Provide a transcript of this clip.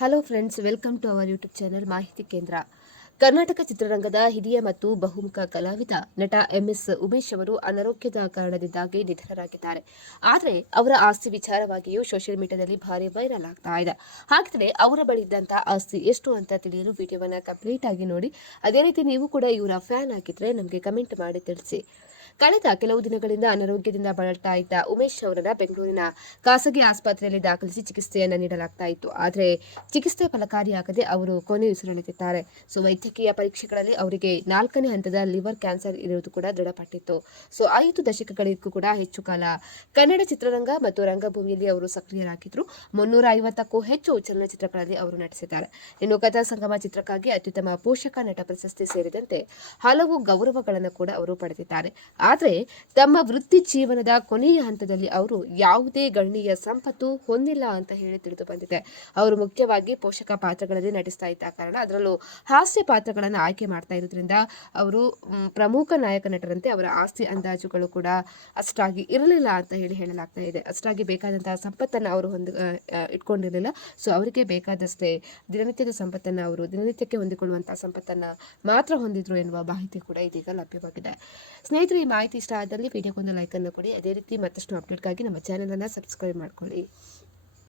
Hello friends welcome to our YouTube channel ಮಾಹಿತಿ ಕೇಂದ್ರ ಕರ್ನಾಟಕ ಚಿತ್ರರಂಗದ ಹಿರಿಯ ಮತ್ತು ಬಹುಮುಖ ಕಲಾವಿದ ನಟ ಎಂಎಸ್ ಉಮೇಶ್ ಅವರು ಅನಾರೋಗ್ಯದ ಕಾರಣದಿಂದಾಗಿ ನಿಧನರಾಗಿದ್ದಾರೆ. ಆದರೆ ಅವರ ಆಸ್ತಿ ವಿಚಾರವಾಗಿಯೂ ಸೋಷಿಯಲ್ ಮೀಡಿಯಾದಲ್ಲಿ ಭಾರಿ ವೈರಲ್ ಆಗ್ತಾ ಇದೆ. ಹಾಗಿದ್ರೆ ಅವರ ಬಳಿ ಇದ್ದಂಥ ಆಸ್ತಿ ಎಷ್ಟು ಅಂತ ತಿಳಿಯಲು ವಿಡಿಯೋವನ್ನು ಕಂಪ್ಲೀಟ್ ಆಗಿ ನೋಡಿ. ಅದೇ ರೀತಿ ನೀವು ಕೂಡ ಇವರ ಫ್ಯಾನ್ ಆಗಿದ್ರೆ ನಮಗೆ ಕಮೆಂಟ್ ಮಾಡಿ ತಿಳಿಸಿ. ಕಳೆದ ಕೆಲವು ದಿನಗಳಿಂದ ಅನಾರೋಗ್ಯದಿಂದ ಬಳಲ್ತಾ ಇದ್ದ ಉಮೇಶ್ ಅವರ ಬೆಂಗಳೂರಿನ ಖಾಸಗಿ ಆಸ್ಪತ್ರೆಯಲ್ಲಿ ದಾಖಲಿಸಿ ಚಿಕಿತ್ಸೆಯನ್ನು ನೀಡಲಾಗ್ತಾ ಇತ್ತು. ಆದರೆ ಚಿಕಿತ್ಸೆ ಫಲಕಾರಿಯಾಗದೆ ಅವರು ಕೊನೆಯುಸಿರೆಳೆದಿದ್ದಾರೆ ಸೊ ವೈದ್ಯಕೀಯ ಪರೀಕ್ಷೆಗಳಲ್ಲಿ ಅವರಿಗೆ ನಾಲ್ಕನೇ ಹಂತದ ಲಿವರ್ ಕ್ಯಾನ್ಸರ್ ಇರುವುದು ಕೂಡ ದೃಢಪಟ್ಟಿತ್ತು. ಸೊ ಐದು ದಶಕಗಳಿಗೂ ಕೂಡ ಹೆಚ್ಚು ಕಾಲ ಕನ್ನಡ ಚಿತ್ರರಂಗ ಮತ್ತು ರಂಗಭೂಮಿಯಲ್ಲಿ ಅವರು ಸಕ್ರಿಯರಾಗಿದ್ದರು ಮುನ್ನೂರ ಐವತ್ತಕ್ಕೂ ಹೆಚ್ಚು ಚಲನಚಿತ್ರಗಳಲ್ಲಿ ಅವರು ನಟಿಸಿದ್ದಾರೆ. ಇನ್ನು ಕಥಾ ಸಂಗಮ ಚಿತ್ರಕ್ಕಾಗಿ ಅತ್ಯುತ್ತಮ ಪೋಷಕ ನಟ ಪ್ರಶಸ್ತಿ ಸೇರಿದಂತೆ ಹಲವು ಗೌರವಗಳನ್ನು ಕೂಡ ಅವರು ಪಡೆದಿದ್ದಾರೆ. ಆದರೆ ತಮ್ಮ ವೃತ್ತಿ ಜೀವನದ ಕೊನೆಯ ಹಂತದಲ್ಲಿ ಅವರು ಯಾವುದೇ ಗಣನೀಯ ಸಂಪತ್ತು ಹೊಂದಿಲ್ಲ ಅಂತ ಹೇಳಿ ತಿಳಿದು ಬಂದಿದೆ. ಅವರು ಮುಖ್ಯವಾಗಿ ಪೋಷಕ ಪಾತ್ರಗಳಲ್ಲಿ ನಟಿಸ್ತಾ ಇದ್ದ ಕಾರಣ ಅದರಲ್ಲೂ ಹಾಸ್ಯ ಪಾತ್ರಗಳನ್ನು ಆಯ್ಕೆ ಮಾಡ್ತಾ ಇರೋದ್ರಿಂದ ಅವರು ಪ್ರಮುಖ ನಾಯಕ ನಟರಂತೆ ಅವರ ಆಸ್ತಿ ಅಂದಾಜುಗಳು ಕೂಡ ಅಷ್ಟಾಗಿ ಇರಲಿಲ್ಲ ಅಂತ ಹೇಳಿ ಹೇಳಲಾಗ್ತಾ ಇದೆ. ಅಷ್ಟಾಗಿ ಬೇಕಾದಂತಹ ಸಂಪತ್ತನ್ನು ಅವರು ಹೊಂದ ಇಟ್ಕೊಂಡಿರಲಿಲ್ಲ. ಸೊ ಅವರಿಗೆ ಬೇಕಾದಷ್ಟೇ ದಿನನಿತ್ಯದ ಸಂಪತ್ತನ್ನು ಅವರು ದಿನನಿತ್ಯಕ್ಕೆ ಹೊಂದಿಕೊಳ್ಳುವಂತಹ ಸಂಪತ್ತನ್ನು ಮಾತ್ರ ಹೊಂದಿದ್ರು ಎನ್ನುವ ಮಾಹಿತಿ ಕೂಡ ಇದೀಗ ಲಭ್ಯವಾಗಿದೆ. ಸ್ನೇಹಿತರೆ ಮಾಹಿತಿ ಇಷ್ಟ ಆದಲ್ಲಿ ವಿಡಿಯೋಗೊಂದು ಲೈಕನ್ನು ಕೊಡಿ. ಅದೇ ರೀತಿ ಮತ್ತಷ್ಟು ಅಪ್ಡೇಟ್ಗಾಗಿ ನಮ್ಮ ಚಾನಲನ್ನು ಸಬ್ಸ್ಕ್ರೈಬ್ ಮಾಡ್ಕೊಳ್ಳಿ.